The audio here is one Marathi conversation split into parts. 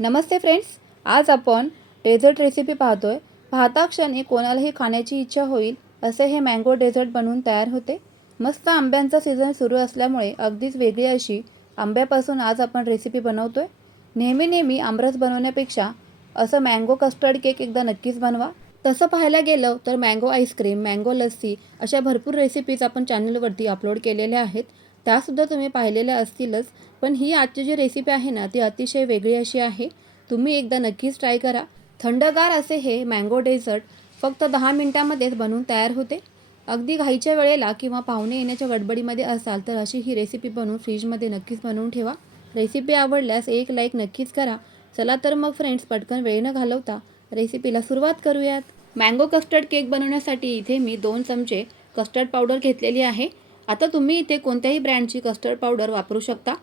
नमस्ते फ्रेंड्स आज आपण डेझर्ट रेसिपी पाहतोय. पाहता क्षणी कोणालाही खाण्याची इच्छा होईल असे हे मँगो डेझर्ट बनवून तयार होते. मस्त आंब्यांचा सीझन सुरू असल्यामुळे अगदीच वेगळी अशी आंब्यापासून आज आपण रेसिपी बनवतोय. नेहमी नेहमी आमरस बनवण्यापेक्षा असं मँगो कस्टर्ड केक एकदा नक्कीच बनवा. तसं पाहायला गेलं तर मँगो आईस्क्रीम मँगो लस्सी अशा भरपूर रेसिपीज आपण चॅनलवरती अपलोड केलेल्या आहेत. त्यासुद्धा तुम्ही पाहिलेल्या असतीलच. पण ही आजची जी रेसिपी आहे ना ती अतिशय वेगळी अशी आहे. तुम्ही एकदा नक्कीच ट्राय करा. थंडगार असे हे मँगो डेझर्ट फक्त दहा मिनटामध्येच बनवून तयार होते. अगदी घाईच्या वेळेला किंवा पाहुणे येण्याच्या गडबडीमध्ये असाल तर अशी ही रेसिपी बनवून फ्रीजमध्ये नक्कीच बनवून ठेवा. रेसिपी आवडल्यास एक लाईक नक्कीच करा. चला तर मग फ्रेंड्स पटकन वेळ न घालवता रेसिपीला सुरुवात करूयात. मँगो कस्टर्ड केक बनवण्यासाठी इथे मी दोन चमचे कस्टर्ड पावडर घेतलेली आहे. आता तुम्ही इथे कोणत्याही ब्रँडची कस्टर्ड पावडर वापरू शकता.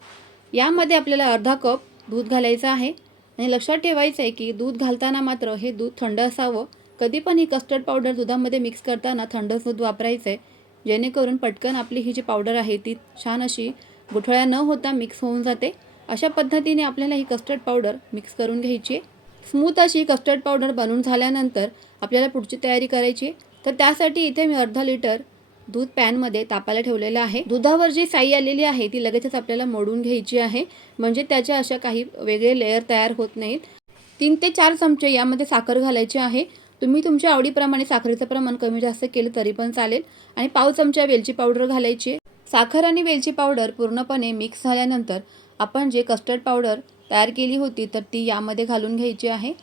यामध्ये आपल्याला अर्धा कप दूध घालायचं आहे. आणि लक्षात ठेवायचं आहे की दूध घालताना मात्र हे दूध थंड असावं. कधी पण ही कस्टर्ड पावडर दुधामध्ये मिक्स करताना थंडच दूध वापरायचं आहे जेणेकरून पटकन आपली ही जी पावडर आहे ती छान अशी गुठळ्या न होता मिक्स होऊन जाते. अशा पद्धतीने आपल्याला ही कस्टर्ड पावडर मिक्स करून घ्यायची आहे. स्मूथ अशी कस्टर्ड पावडर बनवून झाल्यानंतर आपल्याला पुढची तयारी करायची आहे. तर त्यासाठी इथे मी अर्धा लिटर दूध पॅनमध्ये तापायला ठेवलेलं आहे. दुधावर जी साई आलेली आहे ती लगेचच आपल्याला मोडून घ्यायची आहे. म्हणजे त्याच्या अशा काही वेगळे लेअर तयार होत नाहीत. तीन ते चार चमचे यामध्ये साखर घालायची आहे. तुम्ही तुमच्या आवडीप्रमाणे साखरेचं प्रमाण कमी जास्त केलं तरी पण चालेल. आणि पाव चमचा वेलची पावडर घालायची साखर आणि वेलची पावडर पूर्णपणे मिक्स झाल्यानंतर आपण जे कस्टर्ड पावडर तयार केली होती तर ती यामध्ये घालून घ्यायची आहे.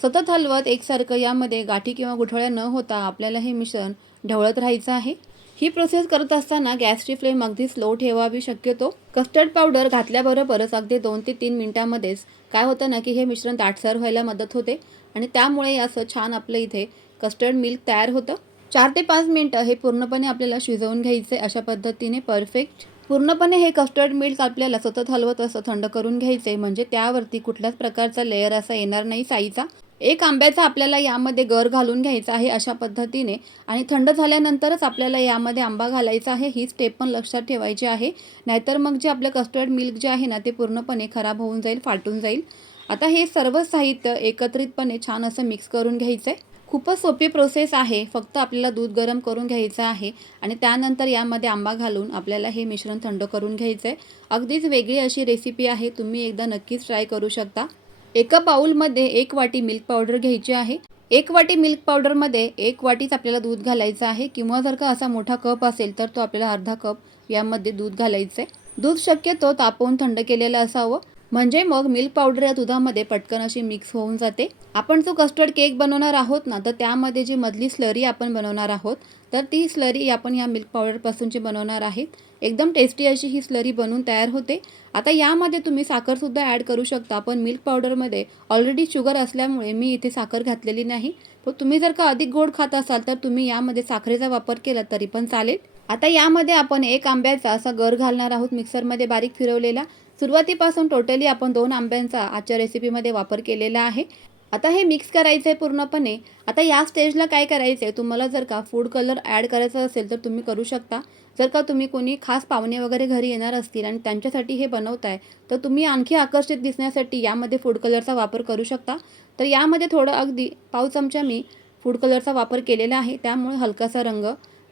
सतत हलवत एकसारखं यामध्ये गाठी किंवा गुठळ्या न होता आपल्याला हे मिश्रण ढवळत राहायचं आहे. ही प्रोसेस करत असताना गॅसची फ्लेम अगदी स्लो ठेवावी शक्यतो. कस्टर्ड पावडर घातल्याबरोबरच अगदी दोन ते तीन मिनिटांमध्येच काय होतं ना की हे मिश्रण दाटसर व्हायला मदत होते आणि त्यामुळे असं छान आपलं इथे कस्टर्ड मिल्क तयार होतं. चार ते पाच मिनटं हे पूर्णपणे आपल्याला शिजवून घ्यायचे अशा पद्धतीने परफेक्ट पूर्णपणे हे कस्टर्ड मिल्क आपल्याला सतत हलवत असं थंड करून घ्यायचे म्हणजे त्यावरती कुठल्याच प्रकारचा लेअर असा येणार नाही साईचा. एक आंब्याचा आपल्याला यामध्ये गर घालून घ्यायचा आहे अशा पद्धतीने आणि थंड झाल्यानंतरच आपल्याला यामध्ये आंबा घालायचा आहे ही स्टेप पण लक्षात ठेवायची आहे. नाहीतर मग जे आपलं कस्टर्ड मिल्क जे आहे ना ते पूर्णपणे खराब होऊन जाईल फाटून जाईल. आता हे सर्व साहित्य एकत्रितपणे छान असं मिक्स करून घ्यायचं आहे खूपच सोपी प्रोसेस आहे फक्त आपल्याला दूध गरम करून घ्यायचं आहे आणि त्यानंतर यामध्ये आंबा घालून आपल्याला हे मिश्रण थंड करून घ्यायचं आहे अगदीच वेगळी अशी रेसिपी आहे तुम्ही एकदा नक्कीच ट्राय करू शकता. एका बाउलमध्ये एक वाटी मिल्क पावडर घ्यायची आहे. एक वाटी मिल्क पावडरमध्ये एक वाटीच आपल्याला दूध घालायचं आहे. किंवा जर का असा मोठा कप असेल तर तो आपल्याला अर्धा कप यामध्ये दूध घालायचं आहे दूध शक्यतो तापवून थंड केलेलं असावं. म्हणजे मग मिल्क पावडर या दुधामध्ये पटकन अशी मिक्स होऊन जाते. आपण जो कस्टर्ड केक बनवणार आहोत ना तर त्यामध्ये जी मधली स्लरी आपण बनवणार आहोत तर ती स्लरी आपण या मिल्क पावडरपासूनची बनवणार आहेत एकदम टेस्टी अशी ही स्लरी बनवून तयार होते. आता यामध्ये तुम्ही साखरसुद्धा ॲड करू शकता पण मिल्क पावडरमध्ये ऑलरेडी शुगर असल्यामुळे मी इथे साखर घातलेली नाही. पण तुम्ही जर का अधिक गोड खात असाल तर तुम्ही यामध्ये साखरेचा वापर केला तरी पण चालेल. आता यामध्ये आपण एक आंब्याचा असा गर घालणार आहोत मिक्सरमध्ये बारीक फिरवलेला. सुरुवातीपासून टोटली आपण दोन आंब्यांचा आजच्या रेसिपीमध्ये वापर केलेला आहे. आता हे मिक्स करायचं आहे पूर्णपणे. आता या स्टेजला काय करायचं आहे तुम्हाला जर का फूड कलर ॲड करायचं असेल तर तुम्ही करू शकता. जर का तुम्ही कोणी खास पाहुणे वगैरे घरी येणार असतील आणि त्यांच्यासाठी हे बनवताय तर तुम्ही आणखी आकर्षित दिसण्यासाठी यामध्ये फूड कलरचा वापर करू शकता. तर यामध्ये थोडं अगदी पाव चमचा मी फूड कलरचा वापर केलेला आहे. त्यामुळे हलकासा रंग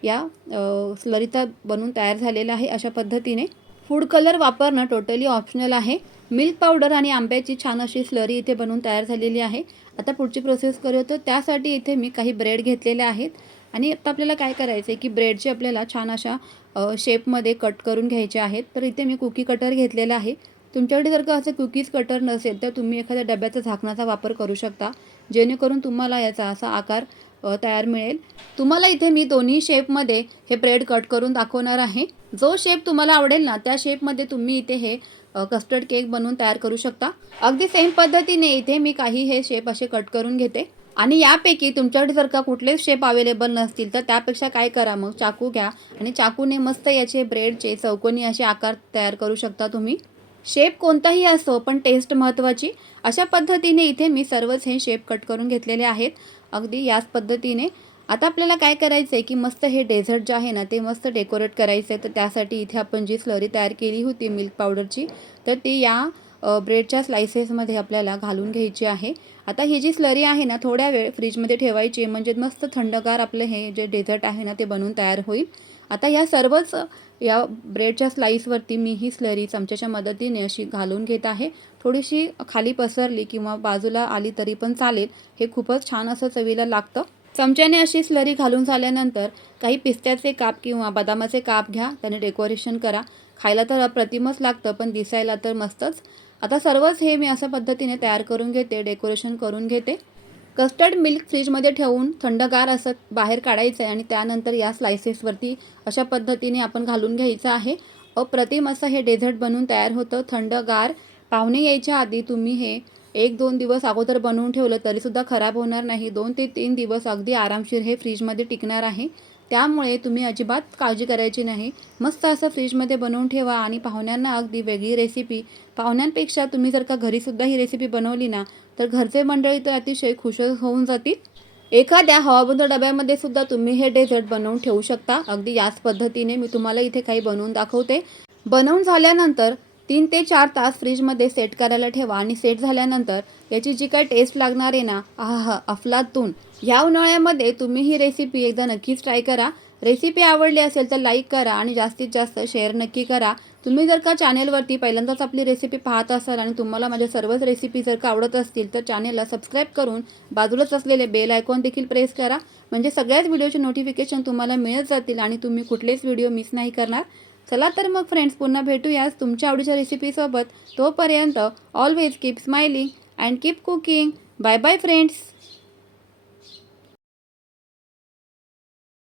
या स्लरीचा बनून तयार झालेला आहे अशा पद्धतीने. फूड कलर वापरणं टोटली ऑप्शनल आहे. मिल्क पावडर आणि आंब्याची छान अशी स्लरी इथे बनवून तयार झालेली आहे. आता पुढची प्रोसेस करूया तर त्यासाठी इथे मी काही ब्रेड घेतलेले आहेत. आणि आता आपल्याला काय करायचं आहे की ब्रेडचे आपल्याला छान अशा शेपमध्ये कट करून घ्यायचे आहेत. तर इथे मी कुकी कटर घेतलेला आहे. तुमच्याकडे जर का असं कुकीज कटर नसेल तर तुम्ही एखाद्या डब्याचा झाकणाचा वापर करू शकता. जेणेकरून तुम्हाला याचा असा आकार तयार मिळेल. तुम्हाला इथे मी दोन्ही शेपमध्ये हे ब्रेड कट करून दाखवणार आहे. जो शेप तुम्हाला आवडेल ना त्या शेपमध्ये तुम्ही इथे हे कस्टर्ड केक बनवून तयार करू शकता. अगदी सेम पद्धतीने इथे मी काही हे शेप असे कट करून घेते. आणि यापैकी तुमच्याकडे जर का कुठलेच शेप अवेलेबल नसतील तर त्यापेक्षा काय करा मग? चाकू घ्या. आणि चाकूने मस्त याचे ब्रेडचे चौकोनी असे आकार तयार करू शकता तुम्ही. शेप कोणताही असो पण टेस्ट महत्त्वाची अशा पद्धतीने इथे मी सर्वच हे शेप कट करून घेतलेले आहेत. अगदी याच पद्धतीने. आता आपल्याला काय करायचं आहे की मस्त हे डेझर्ट जे आहे ना ते मस्त डेकोरेट करायचं आहे तर त्यासाठी इथे आपण जी स्लरी तयार केली होती मिल्क पावडरची तर ती या ब्रेडच्या स्लायसेसमध्ये आपल्याला घालून घ्यायची आहे. आता ही जी स्लरी आहे ना थोड्या वेळ फ्रीजमध्ये ठेवायची म्हणजे मस्त थंडगार आपलं हे जे डेझर्ट आहे ना ते बनवून तयार होईल. आता या सर्वच या ब्रेडच्या स्लाईसवरती मी ही स्लरी चमच्याच्या मदतीने अशी घालून घेत आहे. थोडीशी खाली पसरली किंवा बाजूला आली तरी पण चालेल. हे खूपच छान असं चवीला लागतं. चमच्याने अशी स्लरी घालून झाल्यानंतर काही पिस्त्याचे काप किंवा बदामाचे काप घ्या. त्याने डेकोरेशन करा. खायला तर अप्रतिमच लागतं पण दिसायला तर मस्तच. आता सर्वच हे मी अशा पद्धतीने तयार करून घेते डेकोरेशन करून घेते. कस्टर्ड मिल्क फ्रीजमध्ये ठेवून थंडगार असं बाहेर काढायचं आहे आणि त्यानंतर या स्लायसेसवरती अशा पद्धतीने आपण घालून घ्यायचं आहे. अप्रतिम असं हे डेझर्ट बनवून तयार होतं. थंडगार पाहुणे यायच्या आधी तुम्ही हे एक दोन दिवस अगोदर बनवून ठेवलं तरीसुद्धा खराब होणार नाही. दोन ते तीन दिवस अगदी आरामशीर हे फ्रीजमध्ये टिकणार आहे. त्यामुळे तुम्ही अजिबात काळजी करायची नाही. मस्त असं फ्रीजमध्ये बनवून ठेवा आणि पाहुण्यांना अगदी वेगळी रेसिपी पाहुण्यांपेक्षा तुम्ही जर का घरीसुद्धा ही रेसिपी बनवली ना तर घरचे मंडळी तर अतिशय खुश होऊन जातील. एखाद्या हवाबंद डब्यामध्ये सुद्धा तुम्ही हे डेझर्ट बनवून ठेवू शकता. अगदी याच पद्धतीने मी तुम्हाला इथे काही बनवून दाखवते. बनवून झाल्यानंतर तीन ते चार तास फ्रीजमध्ये सेट करायला ठेवा आणि सेट झाल्यानंतर याची जी काय टेस्ट लागणार आहे ना आहा अफलातून ह्या उन्हाळ्यामध्ये तुम्ही ही रेसिपी एकदा नक्कीच ट्राय करा. रेसिपी आवडली असेल तर लाईक करा आणि जास्तीत जास्त शेअर नक्की करा. तुम्ही जर का चॅनेलवरती पहिल्यांदाच आपली रेसिपी पाहत असाल आणि तुम्हाला माझ्या सर्वच रेसिपी जर का आवडत असतील तर चॅनेलला सबस्क्राईब करून बाजूलाच असलेले बेल आयकॉन देखील प्रेस करा. म्हणजे सगळ्याच व्हिडिओचे नोटिफिकेशन तुम्हाला मिळत जातील आणि तुम्ही कुठलेच व्हिडिओ मिस नाही करणार. चला तर मग फ्रेंड्स पुन्हा भेटूयाच तुमच्या आवडीच्या रेसिपीसोबत तोपर्यंत always keep smiling and keep cooking bye bye friends